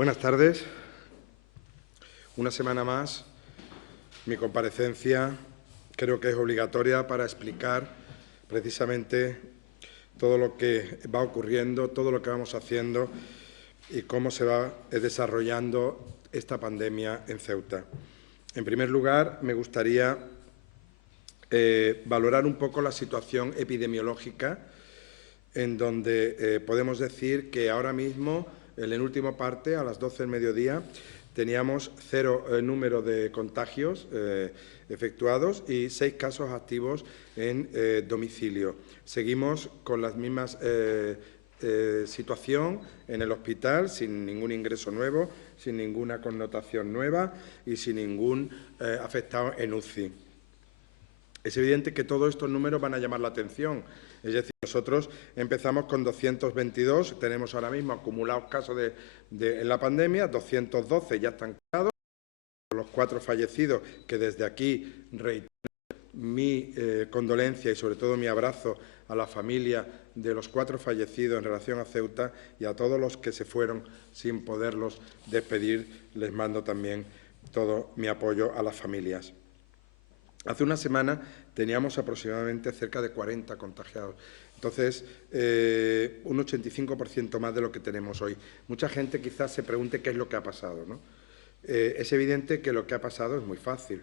Buenas tardes. Una semana más, mi comparecencia creo que es obligatoria para explicar precisamente todo lo que va ocurriendo, todo lo que vamos haciendo y cómo se va desarrollando esta pandemia en Ceuta. En primer lugar, me gustaría valorar un poco la situación epidemiológica, en donde podemos decir que ahora mismo, en el último parte, a las 12 del mediodía, teníamos 0 número de contagios efectuados y 6 casos activos en domicilio. Seguimos con las mismas situación en el hospital, sin ningún ingreso nuevo, sin ninguna connotación nueva y sin ningún afectado en UCI. Es evidente que todos estos números van a llamar la atención. Es decir, nosotros empezamos con 222, tenemos ahora mismo acumulados casos en la pandemia, 212 ya están curados, los 4 fallecidos, que desde aquí reitero mi condolencia y sobre todo mi abrazo a la familia de los 4 fallecidos en relación a Ceuta y a todos los que se fueron sin poderlos despedir, les mando también todo mi apoyo a las familias. Hace una semana teníamos aproximadamente cerca de 40 contagiados. Entonces, un 85% más de lo que tenemos hoy. Mucha gente quizás se pregunte qué es lo que ha pasado, ¿no? Es evidente que lo que ha pasado es muy fácil.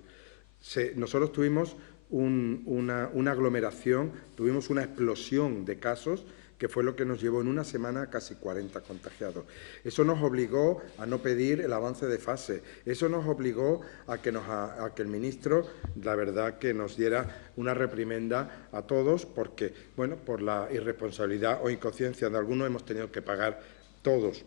Nosotros tuvimos una aglomeración, tuvimos una explosión de casos que fue lo que nos llevó en una semana a casi 40 contagiados. Eso nos obligó a no pedir el avance de fase, eso nos obligó a que el ministro, la verdad, que nos diera una reprimenda a todos, porque, bueno, por la irresponsabilidad o inconsciencia de algunos hemos tenido que pagar todos.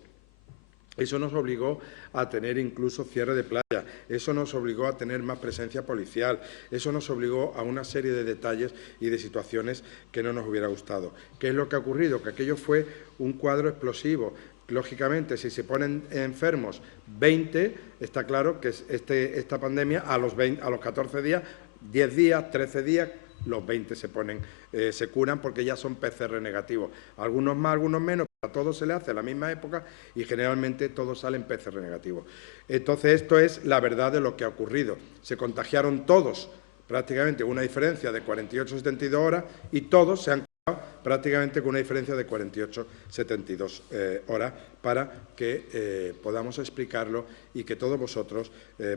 Eso nos obligó a tener incluso cierre de playa, eso nos obligó a tener más presencia policial, eso nos obligó a una serie de detalles y de situaciones que no nos hubiera gustado. ¿Qué es lo que ha ocurrido? Que aquello fue un cuadro explosivo. Lógicamente, si se ponen enfermos 20, está claro que esta pandemia a los 14 días, 10 días, 13 días, los 20 se curan porque ya son PCR negativos. Algunos más, algunos menos. A todos se le hace a la misma época y generalmente todos salen PCR negativos. Entonces, esto es la verdad de lo que ha ocurrido. Se contagiaron todos, prácticamente con una diferencia de 48-72 horas, y todos se han curado prácticamente con una diferencia de 48-72 horas para que podamos explicarlo y que todos vosotros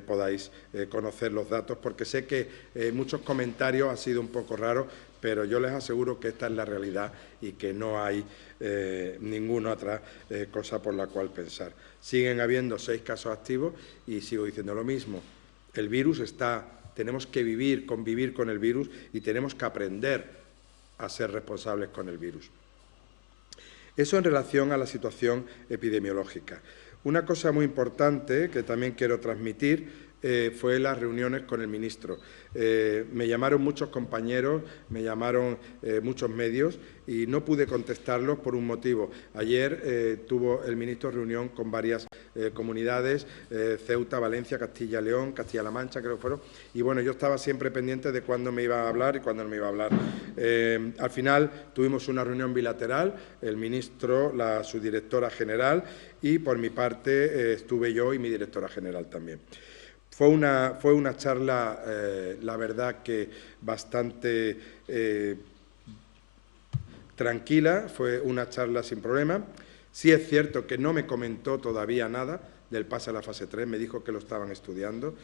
podáis conocer los datos, porque sé que muchos comentarios han sido un poco raros, pero yo les aseguro que esta es la realidad y que no hay ninguna otra cosa por la cual pensar. Siguen habiendo 6 casos activos y sigo diciendo lo mismo. El virus está, tenemos que convivir con el virus y tenemos que aprender a ser responsables con el virus. Eso en relación a la situación epidemiológica. Una cosa muy importante que también quiero transmitir fue las reuniones con el ministro. Me llamaron muchos compañeros, me llamaron muchos medios y no pude contestarlos por un motivo. Ayer tuvo el ministro reunión con varias comunidades, Ceuta, Valencia, Castilla-León, Castilla-La Mancha, creo que fueron, y bueno, yo estaba siempre pendiente de cuándo me iba a hablar y cuándo no me iba a hablar. Al final tuvimos una reunión bilateral, el ministro, la subdirectora general y por mi parte estuve yo y mi directora general también. Fue una charla, la verdad, que bastante tranquila, fue una charla sin problema. Sí es cierto que no me comentó todavía nada del pase a la fase 3, me dijo que lo estaban estudiando.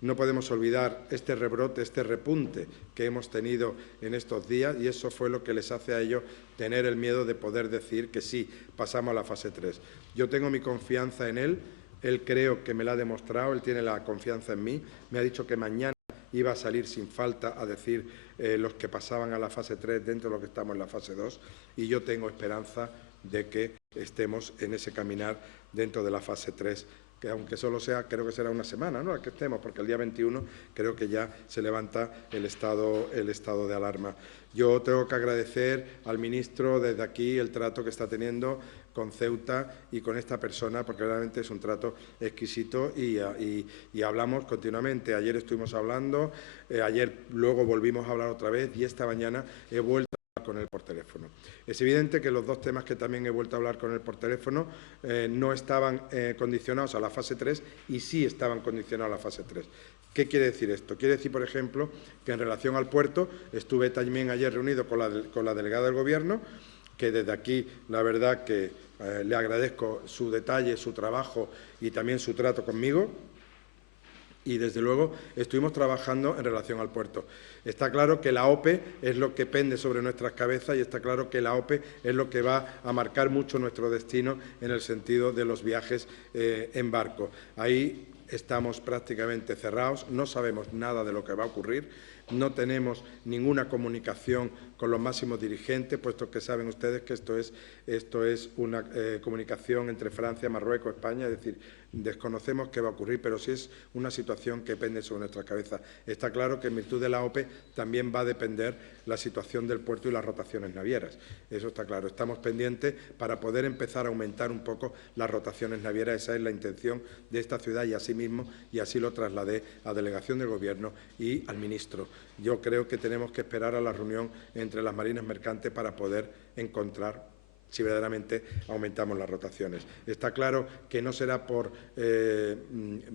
No podemos olvidar este rebrote, este repunte que hemos tenido en estos días y eso fue lo que les hace a ellos tener el miedo de poder decir que sí, pasamos a la fase 3. Yo tengo mi confianza en él. Él creo que me la ha demostrado, él tiene la confianza en mí, me ha dicho que mañana iba a salir sin falta a decir los que pasaban a la fase 3 dentro de lo que estamos en la fase 2 y yo tengo esperanza de que estemos en ese caminar dentro de la fase 3, que aunque solo sea, creo que será una semana, ¿no?, la que estemos, porque el día 21 creo que ya se levanta el estado de alarma. Yo tengo que agradecer al ministro desde aquí el trato que está teniendo con Ceuta y con esta persona, porque realmente es un trato exquisito y hablamos continuamente. Ayer estuvimos hablando, ayer luego volvimos a hablar otra vez y esta mañana he vuelto a con él por teléfono. Es evidente que los dos temas que también he vuelto a hablar con él por teléfono no estaban condicionados a la fase 3 y sí estaban condicionados a la fase 3. ¿Qué quiere decir esto? Quiere decir, por ejemplo, que en relación al puerto estuve también ayer reunido con la delegada del Gobierno, que desde aquí la verdad que le agradezco su detalle, su trabajo y también su trato conmigo. Y, desde luego, estuvimos trabajando en relación al puerto. Está claro que la OPE es lo que pende sobre nuestras cabezas y está claro que la OPE es lo que va a marcar mucho nuestro destino en el sentido de los viajes en barco. Ahí estamos prácticamente cerrados, no sabemos nada de lo que va a ocurrir, no tenemos ninguna comunicación con los máximos dirigentes, puesto que saben ustedes que esto es una comunicación entre Francia, Marruecos, España, es decir, desconocemos qué va a ocurrir, pero sí es una situación que pende sobre nuestra cabeza. Está claro que en virtud de la OPE también va a depender la situación del puerto y las rotaciones navieras. Eso está claro. Estamos pendientes para poder empezar a aumentar un poco las rotaciones navieras. Esa es la intención de esta ciudad y así lo trasladé a Delegación del Gobierno y al Ministro. Yo creo que tenemos que esperar a la reunión entre las marinas mercantes para poder encontrar si verdaderamente aumentamos las rotaciones. Está claro que no será por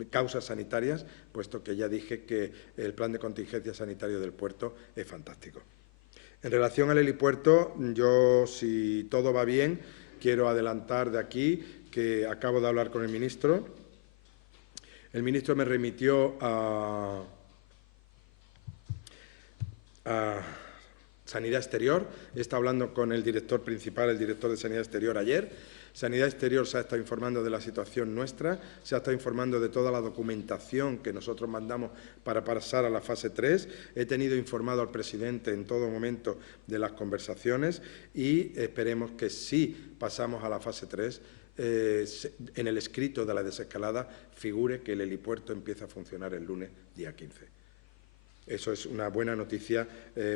causas sanitarias, puesto que ya dije que el plan de contingencia sanitario del puerto es fantástico. En relación al helipuerto, yo, si todo va bien, quiero adelantar de aquí que acabo de hablar con el ministro. El ministro me remitió a Sanidad Exterior. He estado hablando con el director principal, el director de Sanidad Exterior ayer. Sanidad Exterior se ha estado informando de la situación nuestra, se ha estado informando de toda la documentación que nosotros mandamos para pasar a la fase 3. He tenido informado al presidente en todo momento de las conversaciones y esperemos que si pasamos a la fase 3, en el escrito de la desescalada figure que el helipuerto empieza a funcionar el lunes día 15. Eso es una buena noticia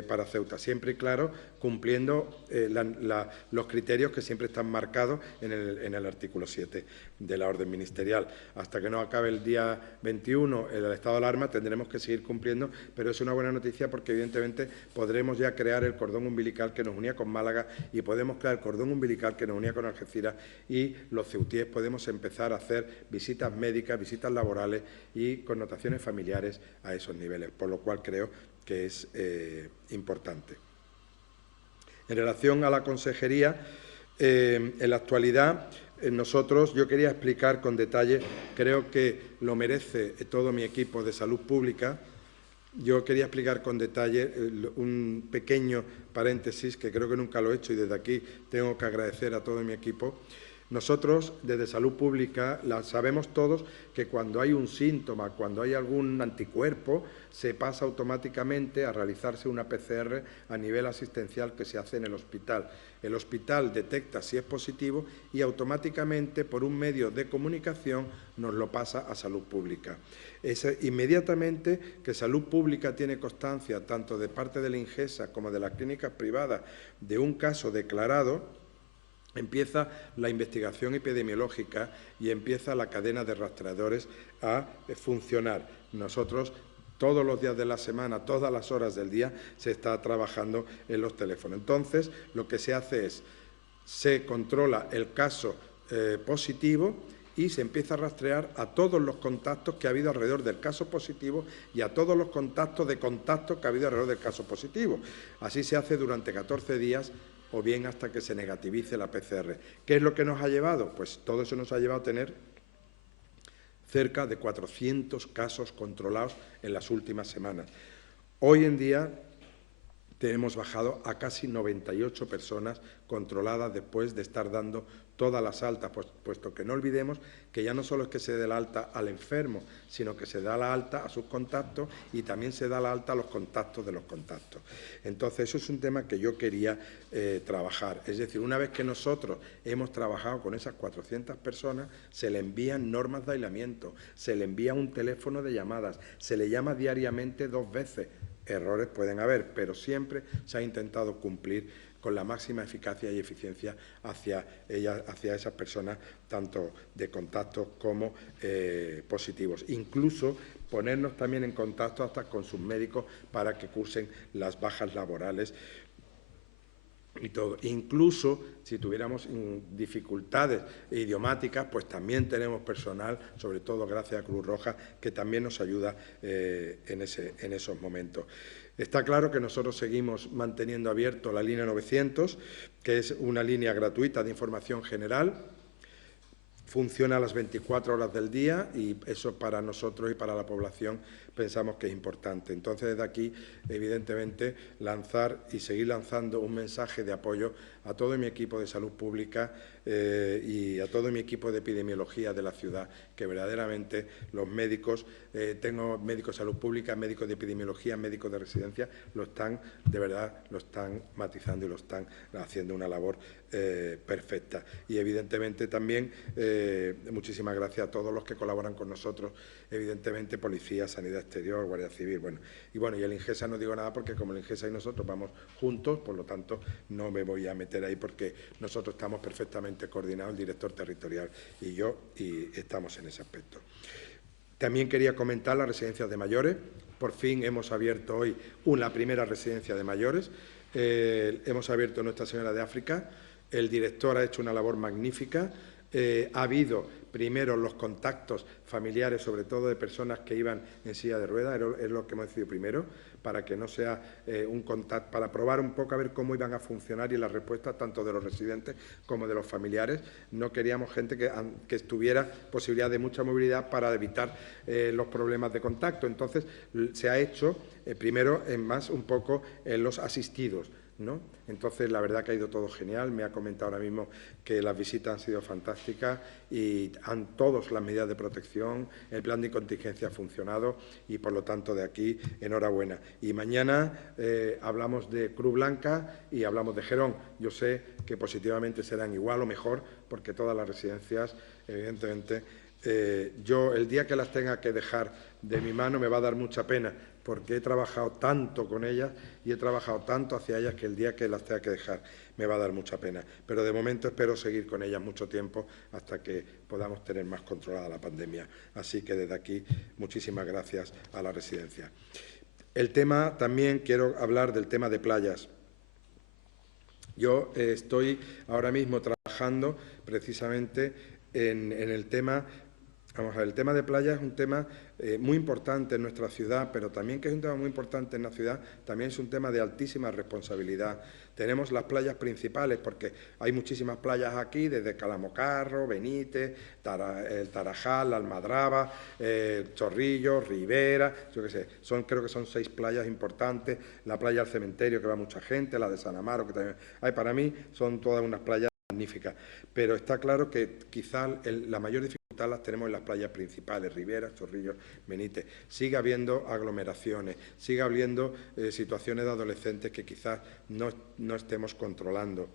para Ceuta, siempre, claro, cumpliendo los criterios que siempre están marcados en el artículo 7 de la orden ministerial. Hasta que no acabe el día 21 el estado de alarma tendremos que seguir cumpliendo, pero es una buena noticia porque, evidentemente, podremos ya crear el cordón umbilical que nos unía con Málaga y podemos crear el cordón umbilical que nos unía con Algeciras y los ceutíes podemos empezar a hacer visitas médicas, visitas laborales y connotaciones familiares a esos niveles, por lo cual creo que es importante. En relación a la consejería, en la actualidad, yo quería explicar con detalle, creo que lo merece todo mi equipo de salud pública, yo quería explicar con detalle un pequeño paréntesis que creo que nunca lo he hecho y desde aquí tengo que agradecer a todo mi equipo. Nosotros, desde Salud Pública, sabemos todos que cuando hay un síntoma, cuando hay algún anticuerpo, se pasa automáticamente a realizarse una PCR a nivel asistencial que se hace en el hospital. El hospital detecta si es positivo y automáticamente, por un medio de comunicación, nos lo pasa a Salud Pública. Inmediatamente que Salud Pública tiene constancia, tanto de parte de la Ingesa como de las clínicas privadas, de un caso declarado, empieza la investigación epidemiológica y empieza la cadena de rastreadores a funcionar. Nosotros, todos los días de la semana, todas las horas del día, se está trabajando en los teléfonos. Entonces, lo que se hace es, se controla el caso positivo y se empieza a rastrear a todos los contactos que ha habido alrededor del caso positivo y a todos los contactos que ha habido alrededor del caso positivo. Así se hace durante 14 días o bien hasta que se negativice la PCR. ¿Qué es lo que nos ha llevado? Pues todo eso nos ha llevado a tener cerca de 400 casos controlados en las últimas semanas. Hoy en día hemos bajado a casi 98 personas controladas después de estar dando todas las altas, puesto que no olvidemos que ya no solo es que se dé la alta al enfermo, sino que se da la alta a sus contactos y también se da la alta a los contactos de los contactos. Entonces, eso es un tema que yo quería trabajar. Es decir, una vez que nosotros hemos trabajado con esas 400 personas, se le envían normas de aislamiento, se le envía un teléfono de llamadas, se le llama diariamente 2 veces. Errores pueden haber, pero siempre se ha intentado cumplir con la máxima eficacia y eficiencia hacia esas personas, tanto de contactos como positivos. Incluso ponernos también en contacto hasta con sus médicos para que cursen las bajas laborales y todo. Incluso si tuviéramos dificultades idiomáticas, pues también tenemos personal, sobre todo gracias a Cruz Roja, que también nos ayuda en esos momentos. Está claro que nosotros seguimos manteniendo abierto la línea 900, que es una línea gratuita de información general. Funciona a las 24 horas del día y eso para nosotros y para la población pensamos que es importante. Entonces, desde aquí, evidentemente, lanzar y seguir lanzando un mensaje de apoyo a todo mi equipo de salud pública y a todo mi equipo de epidemiología de la ciudad, que verdaderamente los médicos, tengo médicos de salud pública, médicos de epidemiología, médicos de residencia, de verdad lo están matizando y lo están haciendo una labor perfecta. Y evidentemente también muchísimas gracias a todos los que colaboran con nosotros, evidentemente Policía, Sanidad Exterior, Guardia Civil, y el Ingesa no digo nada porque como el Ingesa y nosotros vamos juntos, por lo tanto no me voy a meter ahí porque nosotros estamos perfectamente coordinados, el director territorial y yo, y estamos en ese aspecto. También quería comentar las residencias de mayores. Por fin hemos abierto hoy la primera residencia de mayores. Hemos abierto Nuestra Señora de África. El director ha hecho una labor magnífica. Ha habido primero los contactos familiares, sobre todo de personas que iban en silla de ruedas, es lo que hemos decidido primero, para que no sea un contacto, para probar un poco a ver cómo iban a funcionar y las respuestas tanto de los residentes como de los familiares. No queríamos gente que tuviera posibilidad de mucha movilidad para evitar los problemas de contacto. Entonces, se ha hecho primero un poco en los asistidos, ¿no? Entonces, la verdad que ha ido todo genial. Me ha comentado ahora mismo que las visitas han sido fantásticas y han todas las medidas de protección, el plan de contingencia ha funcionado y, por lo tanto, de aquí, enhorabuena. Y mañana hablamos de Cruz Blanca y hablamos de Gerón. Yo sé que positivamente serán igual o mejor porque todas las residencias, evidentemente, yo el día que las tenga que dejar de mi mano me va a dar mucha pena porque he trabajado tanto con ellas y he trabajado tanto hacia ellas que el día que las tenga que dejar me va a dar mucha pena. Pero de momento espero seguir con ellas mucho tiempo hasta que podamos tener más controlada la pandemia. Así que desde aquí muchísimas gracias a la residencia. El tema, también quiero hablar del tema de playas. Yo estoy ahora mismo trabajando precisamente en el tema. Vamos a ver, el tema de playas es un tema muy importante en nuestra ciudad, pero también que es un tema muy importante en la ciudad, también es un tema de altísima responsabilidad. Tenemos las playas principales, porque hay muchísimas playas aquí, desde Calamocarro, Benítez, el Tarajal, la Almadraba, Chorrillos, Ribera, yo qué sé, creo que son 6 playas importantes, la playa del Cementerio, que va mucha gente, la de San Amaro, que también hay, para mí son todas unas playas magníficas, pero está claro que quizás la mayor dificultad las tenemos en las playas principales, Ribera, Chorrillos, Benítez. Sigue habiendo aglomeraciones, sigue habiendo situaciones de adolescentes que quizás no estemos controlando.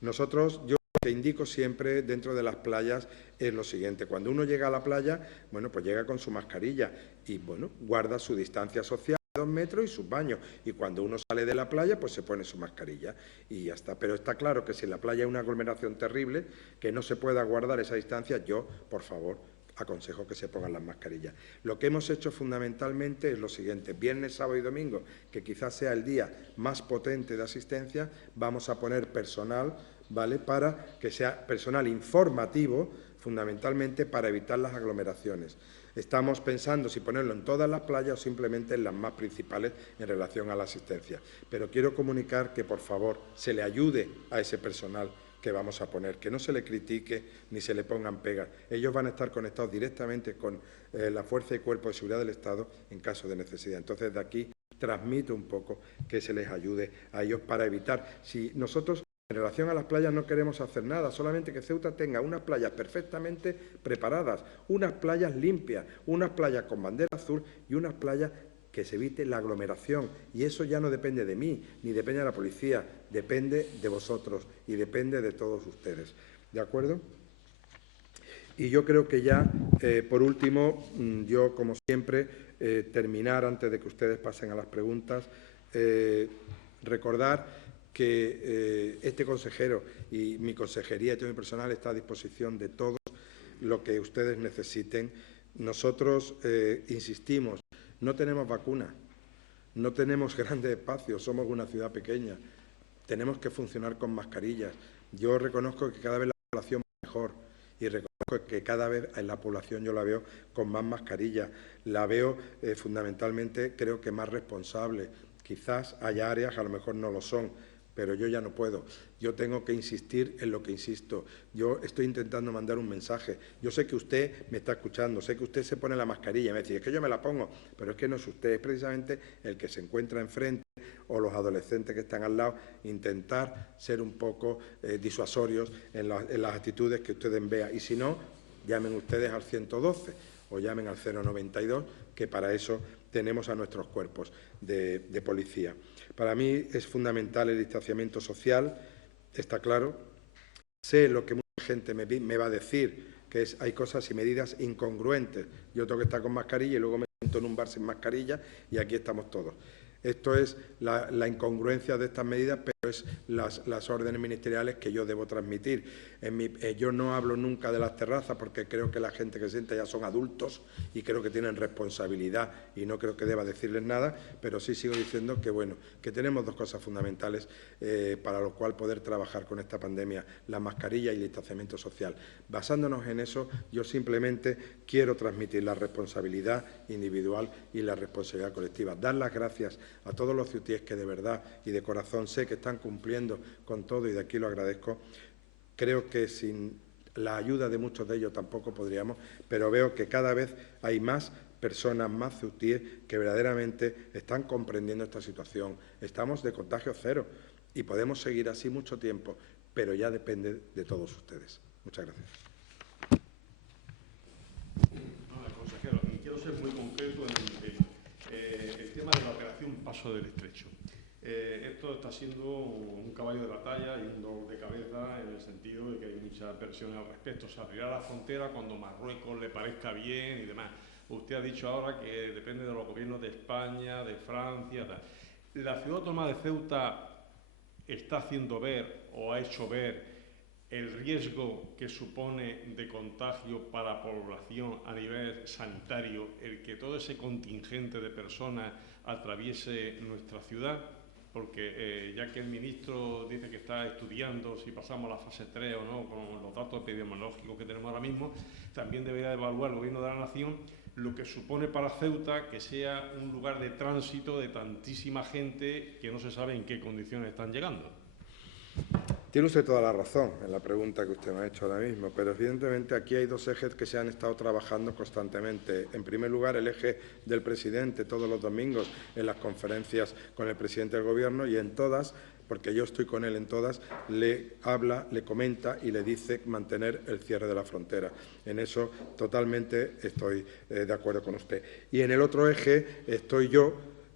Nosotros, yo lo que indico siempre dentro de las playas es lo siguiente: cuando uno llega a la playa, bueno, pues llega con su mascarilla y, bueno, guarda su distancia social, 2 metros y sus baños, y cuando uno sale de la playa pues se pone su mascarilla y ya está. Pero está claro que si en la playa hay una aglomeración terrible, que no se pueda guardar esa distancia, yo, por favor, aconsejo que se pongan las mascarillas. Lo que hemos hecho fundamentalmente es lo siguiente: viernes, sábado y domingo, que quizás sea el día más potente de asistencia, vamos a poner personal, ¿vale?, para que sea personal informativo, fundamentalmente para evitar las aglomeraciones. Estamos pensando si ponerlo en todas las playas o simplemente en las más principales en relación a la asistencia. Pero quiero comunicar que, por favor, se le ayude a ese personal que vamos a poner, que no se le critique ni se le pongan pegas. Ellos van a estar conectados directamente con la Fuerza y Cuerpo de Seguridad del Estado en caso de necesidad. Entonces, de aquí transmito un poco que se les ayude a ellos para evitar. Si nosotros, en relación a las playas, no queremos hacer nada, solamente que Ceuta tenga unas playas perfectamente preparadas, unas playas limpias, unas playas con bandera azul y unas playas que se evite la aglomeración. Y eso ya no depende de mí, ni depende de la policía, depende de vosotros y depende de todos ustedes. ¿De acuerdo? Y yo creo que ya, por último, yo, como siempre, terminar antes de que ustedes pasen a las preguntas, recordar que este consejero y mi consejería y todo mi personal está a disposición de todo lo que ustedes necesiten. Nosotros insistimos, no tenemos vacuna, no tenemos grandes espacios, somos una ciudad pequeña. tenemos que funcionar con mascarillas. Yo reconozco que cada vez la población va mejor y reconozco que cada vez en la población yo la veo con más mascarillas. La veo fundamentalmente, creo que más responsable. Quizás haya áreas que a lo mejor no lo son, pero yo ya no puedo. Yo tengo que insistir en lo que insisto. Yo estoy intentando mandar un mensaje. Yo sé que usted me está escuchando, sé que usted se pone la mascarilla y me dice, es que yo me la pongo, pero es que no es usted, es precisamente el que se encuentra enfrente o los adolescentes que están al lado, intentar ser un poco disuasorios en las actitudes que ustedes vean. Y si no, llamen ustedes al 112 o llamen al 092, que para eso tenemos a nuestros cuerpos de policía. Para mí es fundamental el distanciamiento social, está claro. Sé lo que mucha gente me va a decir, que hay cosas y medidas incongruentes. Yo tengo que estar con mascarilla y luego me siento en un bar sin mascarilla y aquí estamos todos. Esto es la incongruencia de estas medidas, pero es las órdenes ministeriales que yo debo transmitir. Yo no hablo nunca de las terrazas porque creo que la gente que sienta ya son adultos y creo que tienen responsabilidad y no creo que deba decirles nada, pero sí sigo diciendo que, bueno, que tenemos dos cosas fundamentales para lo cual poder trabajar con esta pandemia, la mascarilla y el distanciamiento social. Basándonos en eso, yo simplemente quiero transmitir la responsabilidad individual y la responsabilidad colectiva. Dar las gracias a todos los ceutíes que de verdad y de corazón sé que están cumpliendo con todo y de aquí lo agradezco. Creo que sin la ayuda de muchos de ellos tampoco podríamos, pero veo que cada vez hay más personas, más ceutíes que verdaderamente están comprendiendo esta situación. Estamos de contagio cero y podemos seguir así mucho tiempo, pero ya depende de todos ustedes. Muchas gracias. Consejero, y quiero ser muy concreto en el tema de la operación Paso del Estrecho. Esto está siendo un caballo de batalla y un dolor de cabeza en el sentido de que hay muchas versiones al respecto. Se abrirá la frontera cuando Marruecos le parezca bien y demás. Usted ha dicho ahora que depende de los gobiernos de España, de Francia, tal. La ciudad autónoma de Ceuta está haciendo ver o ha hecho ver el riesgo que supone de contagio para la población a nivel sanitario el que todo ese contingente de personas atraviese nuestra ciudad, porque ya que el ministro dice que está estudiando si pasamos a la fase 3 o no con los datos epidemiológicos que tenemos ahora mismo, también debería evaluar el Gobierno de la Nación lo que supone para Ceuta que sea un lugar de tránsito de tantísima gente que no se sabe en qué condiciones están llegando. Tiene usted toda la razón en la pregunta que usted me ha hecho ahora mismo, pero evidentemente aquí hay dos ejes que se han estado trabajando constantemente. En primer lugar, el eje del presidente todos los domingos en las conferencias con el presidente del Gobierno y en todas, porque yo estoy con él en todas, le habla, le comenta y le dice mantener el cierre de la frontera. En eso totalmente estoy de acuerdo con usted. Y en el otro eje estoy yo,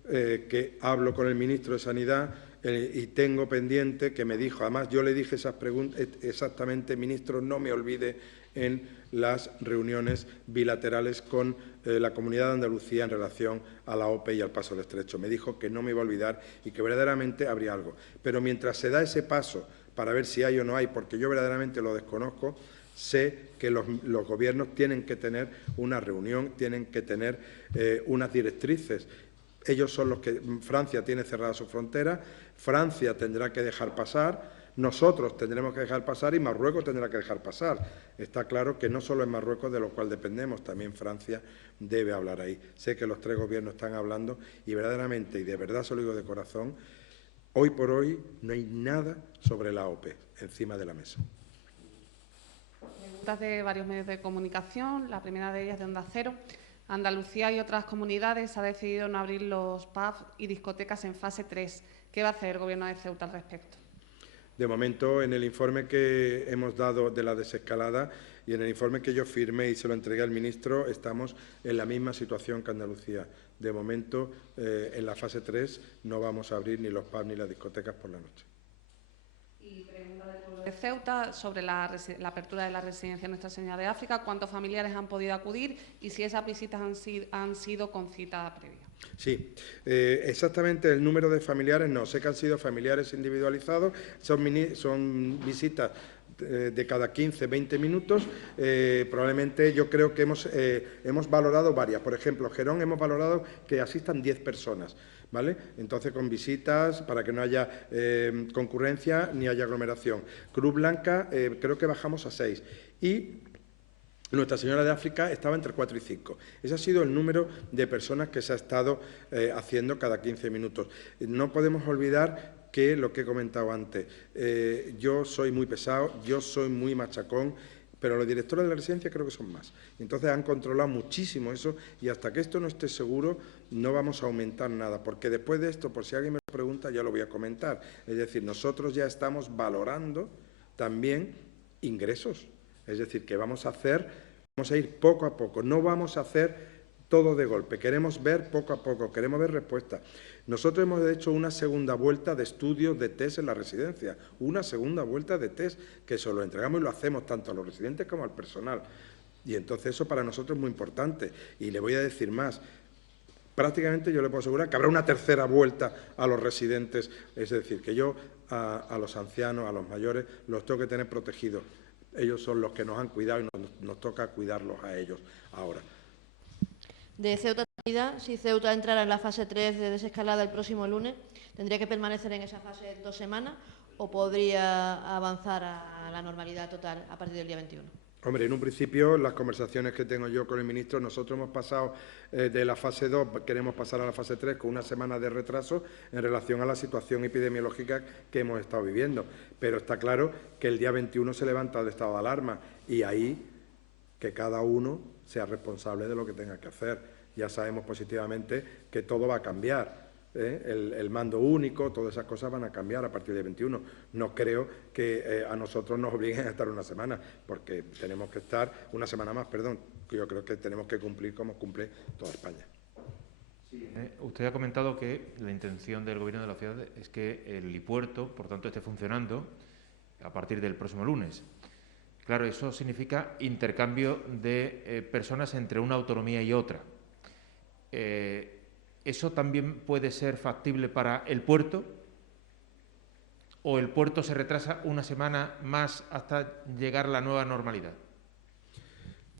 que hablo con el ministro de Sanidad, y tengo pendiente que me dijo, además yo le dije esas preguntas exactamente, ministro, no me olvide en las reuniones bilaterales con la Comunidad de Andalucía en relación a la OPE y al Paso del Estrecho. Me dijo que no me iba a olvidar y que verdaderamente habría algo. Pero mientras se da ese paso para ver si hay o no hay, porque yo verdaderamente lo desconozco, sé que los gobiernos tienen que tener una reunión, tienen que tener unas directrices. Ellos son los que Francia tiene cerrada su frontera, Francia tendrá que dejar pasar, nosotros tendremos que dejar pasar y Marruecos tendrá que dejar pasar. Está claro que no solo es Marruecos de lo cual dependemos, también Francia debe hablar ahí. Sé que los tres gobiernos están hablando y verdaderamente, y de verdad se lo digo de corazón, hoy por hoy no hay nada sobre la OPE encima de la mesa. Preguntas de varios medios de comunicación, la primera de ellas de Onda Cero. Andalucía y otras comunidades ha decidido no abrir los pubs y discotecas en fase 3. ¿Qué va a hacer el Gobierno de Ceuta al respecto? De momento, en el informe que hemos dado de la desescalada y en el informe que yo firmé y se lo entregué al ministro, estamos en la misma situación que Andalucía. De momento, en la fase 3 no vamos a abrir ni los pubs ni las discotecas por la noche. Y pregunta del pueblo de Ceuta sobre la apertura de la residencia Nuestra Señora de África. ¿Cuántos familiares han podido acudir y si esas visitas han sido con cita previa? Sí, exactamente el número de familiares no. Sé que han sido familiares individualizados, son visitas de cada 15, 20 minutos, probablemente yo creo que hemos valorado varias. Por ejemplo, Gerón hemos valorado que asistan 10 personas, ¿vale? Entonces, con visitas para que no haya concurrencia ni haya aglomeración. Cruz Blanca creo que bajamos a 6 y Nuestra Señora de África estaba entre 4 y 5. Ese ha sido el número de personas que se ha estado haciendo cada 15 minutos. No podemos olvidar que lo que he comentado antes, yo soy muy pesado, yo soy muy machacón, pero los directores de la residencia creo que son más. Entonces han controlado muchísimo eso y hasta que esto no esté seguro no vamos a aumentar nada, porque después de esto, por si alguien me lo pregunta, ya lo voy a comentar. Es decir, nosotros ya estamos valorando también ingresos. Es decir, que vamos a ir poco a poco, no vamos a hacer todo de golpe, queremos ver poco a poco, queremos ver respuestas. Nosotros hemos hecho una segunda vuelta de estudios de test en la residencia, una segunda vuelta de test que se lo entregamos y lo hacemos tanto a los residentes como al personal. Y entonces eso para nosotros es muy importante. Y le voy a decir más, prácticamente yo le puedo asegurar que habrá una tercera vuelta a los residentes, es decir, que yo a los ancianos, a los mayores, los tengo que tener protegidos. Ellos son los que nos han cuidado y nos toca cuidarlos a ellos ahora. De Ceuta, si Ceuta entrara en la fase 3 de desescalada el próximo lunes, ¿tendría que permanecer en esa fase 2 semanas o podría avanzar a la normalidad total a partir del día 21? Hombre, en un principio, las conversaciones que tengo yo con el ministro, nosotros hemos pasado de la fase 2, queremos pasar a la fase 3 con una semana de retraso en relación a la situación epidemiológica que hemos estado viviendo. Pero está claro que el día 21 se levanta el estado de alarma y ahí que cada uno sea responsable de lo que tenga que hacer. Ya sabemos positivamente que todo va a cambiar. El mando único, todas esas cosas van a cambiar a partir del 21. No creo que a nosotros nos obliguen a estar una semana, porque tenemos que estar una semana más, perdón. Yo creo que tenemos que cumplir como cumple toda España. Sí, usted ha comentado que la intención del Gobierno de la ciudad es que el helipuerto, por tanto, esté funcionando a partir del próximo lunes. Claro, eso significa intercambio de personas entre una autonomía y otra. ¿Eso también puede ser factible para el puerto? ¿O el puerto se retrasa una semana más hasta llegar a la nueva normalidad?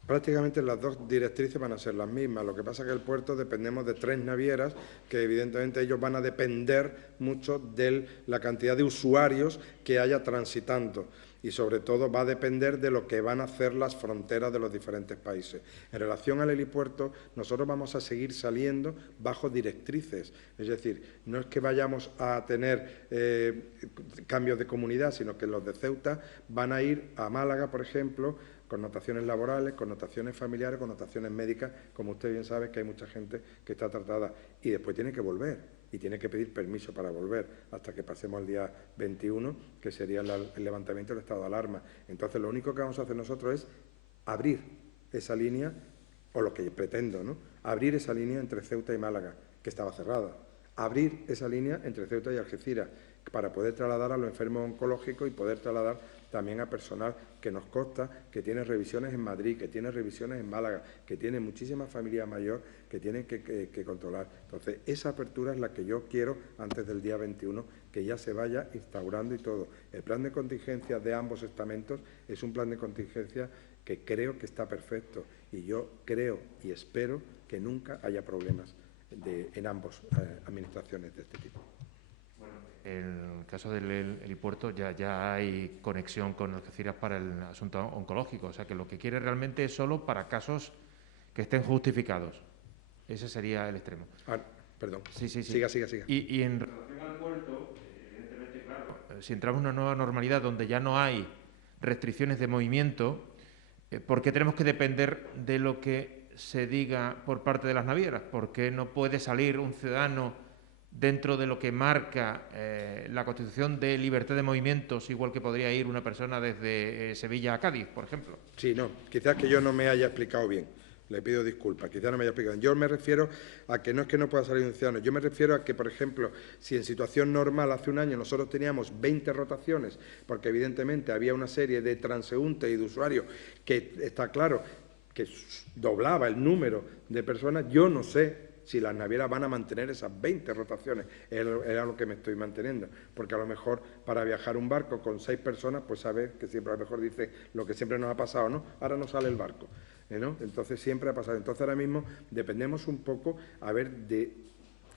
Prácticamente las dos directrices van a ser las mismas. Lo que pasa es que el puerto dependemos de 3 navieras, que evidentemente ellos van a depender mucho de la cantidad de usuarios que haya transitando. Y sobre todo va a depender de lo que van a hacer las fronteras de los diferentes países. En relación al helipuerto, nosotros vamos a seguir saliendo bajo directrices. Es decir, no es que vayamos a tener cambios de comunidad, sino que los de Ceuta van a ir a Málaga, por ejemplo, connotaciones laborales, connotaciones familiares, connotaciones médicas, como usted bien sabe que hay mucha gente que está tratada y después tiene que volver y tiene que pedir permiso para volver hasta que pasemos al día 21, que sería el levantamiento del estado de alarma. Entonces, lo único que vamos a hacer nosotros es abrir esa línea, o lo que pretendo, ¿no? Abrir esa línea entre Ceuta y Málaga, que estaba cerrada. Abrir esa línea entre Ceuta y Algeciras, para poder trasladar a los enfermos oncológicos y poder trasladar también a personal que nos consta que tiene revisiones en Madrid, que tiene revisiones en Málaga, que tiene muchísima familia mayor que tienen que controlar. Entonces, esa apertura es la que yo quiero antes del día 21, que ya se vaya instaurando y todo. El plan de contingencia de ambos estamentos es un plan de contingencia que creo que está perfecto y yo creo y espero que nunca haya problemas en ambas administraciones de este tipo. En el caso del helipuerto ya hay conexión con Algeciras para el asunto oncológico, o sea que lo que quiere realmente es solo para casos que estén justificados. Ese sería el extremo. Perdón. Sí. Siga. Y en relación al puerto, evidentemente, claro, si entramos en una nueva normalidad donde ya no hay restricciones de movimiento, ¿por qué tenemos que depender de lo que se diga por parte de las navieras? ¿Por qué no puede salir un ciudadano dentro de lo que marca la Constitución de libertad de movimientos, igual que podría ir una persona desde Sevilla a Cádiz, por ejemplo? Sí, no, quizás que yo no me haya explicado bien. Le pido disculpas, quizás no me haya explicado. Yo me refiero a que no es que no pueda salir un ciudadano, yo me refiero a que, por ejemplo, si en situación normal hace un año nosotros teníamos 20 rotaciones, porque evidentemente había una serie de transeúntes y de usuarios que está claro que doblaba el número de personas, yo no sé si las navieras van a mantener esas 20 rotaciones. Era lo que me estoy manteniendo, porque a lo mejor para viajar un barco con 6 personas, pues sabes que siempre a lo mejor dice lo que siempre nos ha pasado, ¿no? Ahora no sale el barco, ¿no? Entonces siempre ha pasado. Entonces ahora mismo dependemos un poco a ver de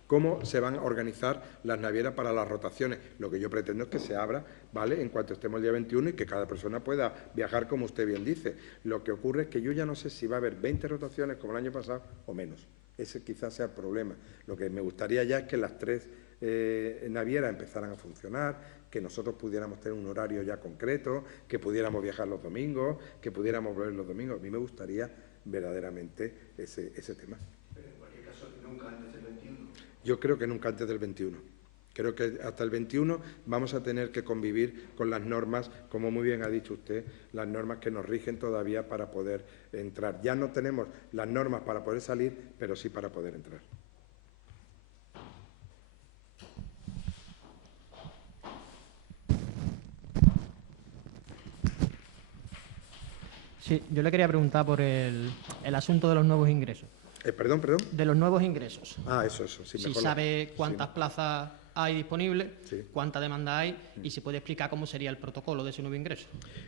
cómo se van a organizar las navieras para las rotaciones. Lo que yo pretendo es que se abra, ¿vale?, en cuanto estemos el día 21 y que cada persona pueda viajar como usted bien dice. Lo que ocurre es que yo ya no sé si va a haber 20 rotaciones como el año pasado o menos. Ese quizás sea el problema. Lo que me gustaría ya es que las 3 navieras empezaran a funcionar, que nosotros pudiéramos tener un horario ya concreto, que pudiéramos viajar los domingos, que pudiéramos volver los domingos. A mí me gustaría verdaderamente ese tema. Pero en cualquier caso, nunca antes del 21. Yo creo que nunca antes del 21. Creo que hasta el 21 vamos a tener que convivir con las normas, como muy bien ha dicho usted, las normas que nos rigen todavía para poder entrar. Ya no tenemos las normas para poder salir, pero sí para poder entrar. Sí, yo le quería preguntar por el asunto de los nuevos ingresos. Perdón. De los nuevos ingresos. Eso. Sí, si sabe cuántas plazas hay disponibles, sí, cuánta demanda hay y si puede explicar cómo sería el protocolo de ese nuevo ingreso.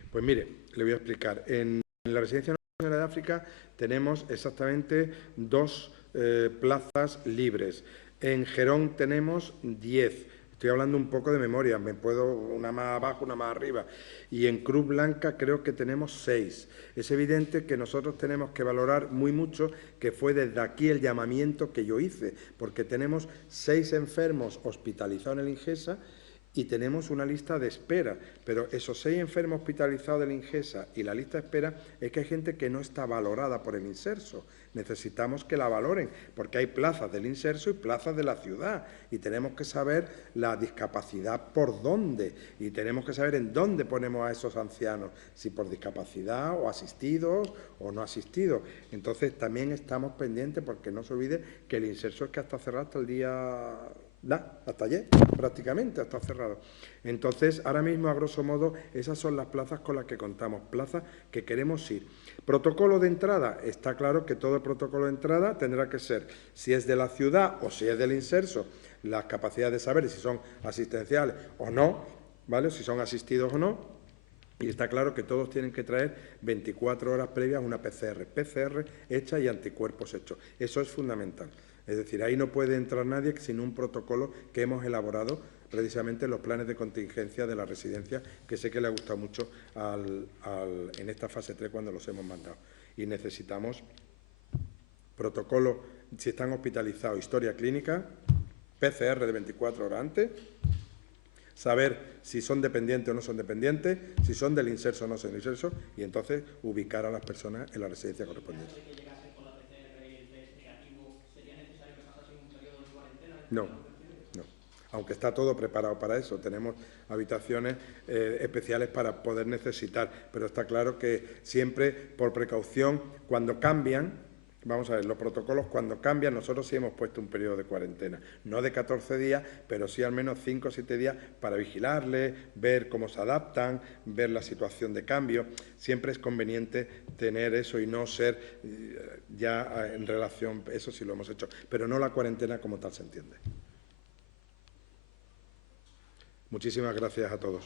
Pues mire, le voy a explicar. En la Residencia Nacional de África tenemos exactamente 2 plazas libres. En Gerón tenemos 10. Estoy hablando un poco de memoria, una más abajo, una más arriba. Y en Cruz Blanca creo que tenemos 6. Es evidente que nosotros tenemos que valorar muy mucho que fue desde aquí el llamamiento que yo hice, porque tenemos 6 enfermos hospitalizados en el Ingesa y tenemos una lista de espera, pero esos 6 enfermos hospitalizados del Ingesa y la lista de espera es que hay gente que no está valorada por el Inserso. Necesitamos que la valoren, porque hay plazas del Inserso y plazas de la ciudad, y tenemos que saber la discapacidad por dónde, y tenemos que saber en dónde ponemos a esos ancianos, si por discapacidad o asistidos o no asistidos. Entonces también estamos pendientes, porque no se olvide que el Inserso es que está cerrado hasta el día... hasta ayer, prácticamente, está cerrado. Entonces, ahora mismo, a grosso modo, esas son las plazas con las que contamos, plazas que queremos ir. Protocolo de entrada, está claro que todo el protocolo de entrada tendrá que ser, si es de la ciudad o si es del Inserso, las capacidades de saber si son asistenciales o no, ¿vale?, si son asistidos o no. Y está claro que todos tienen que traer 24 horas previas una PCR hecha y anticuerpos hechos. Eso es fundamental. Es decir, ahí no puede entrar nadie sin un protocolo que hemos elaborado precisamente en los planes de contingencia de la residencia, que sé que le ha gustado mucho en esta fase 3 cuando los hemos mandado. Y necesitamos protocolo, si están hospitalizados, historia clínica, PCR de 24 horas antes, saber si son dependientes o no son dependientes, si son del Inserso o no son del Inserso, y entonces ubicar a las personas en la residencia correspondiente. No. Aunque está todo preparado para eso. Tenemos habitaciones especiales para poder necesitar, pero está claro que siempre, por precaución, cuando cambian, vamos a ver, los protocolos cuando cambian, nosotros sí hemos puesto un periodo de cuarentena, no de 14 días, pero sí al menos 5 o 7 días para vigilarles, ver cómo se adaptan, ver la situación de cambio. Siempre es conveniente tener eso y no ser ya en relación, eso sí lo hemos hecho, pero no la cuarentena como tal se entiende. Muchísimas gracias a todos.